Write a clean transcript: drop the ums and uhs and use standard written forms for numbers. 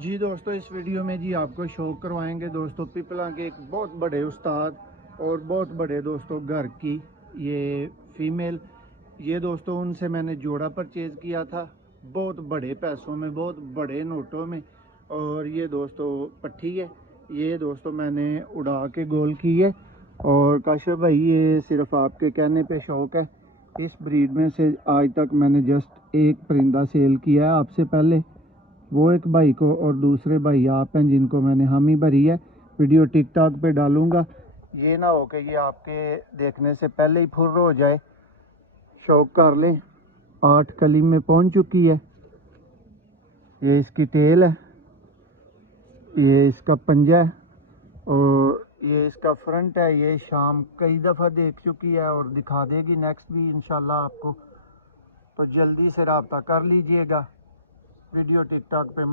جی دوستو، اس ویڈیو میں جی آپ کو شو کروائیں گے دوستو پیپلا کے ایک بہت بڑے استاد اور بہت بڑے دوستو گھر کی یہ فیمیل. یہ دوستو ان سے میں نے جوڑا پرچیز کیا تھا بہت بڑے پیسوں میں، بہت بڑے نوٹوں میں. اور یہ دوستو پٹھی ہے، یہ دوستو میں نے اڑا کے گول کی ہے. اور کاشف بھائی یہ صرف آپ کے کہنے پہ شوق ہے. اس بریڈ میں سے آج تک میں نے جسٹ ایک پرندہ سیل کیا ہے آپ سے پہلے، وہ ایک بھائی کو، اور دوسرے بھائی آپ ہیں جن کو میں نے ہم ہی بھری ہے. ویڈیو ٹک ٹاک پہ ڈالوں گا، یہ نہ ہو کہ یہ آپ کے دیکھنے سے پہلے ہی پھر ہو جائے. شوق کر لیں. 8 کلیم میں پہنچ چکی ہے. یہ اس کی ٹیل ہے، یہ اس کا پنجہ ہے، اور یہ اس کا فرنٹ ہے. یہ شام کئی دفعہ دیکھ چکی ہے اور دکھا دے گی نیکسٹ بھی انشاءاللہ آپ کو. تو جلدی سے رابطہ کر لیجئے گا. ویڈیو ٹک ٹاک پہ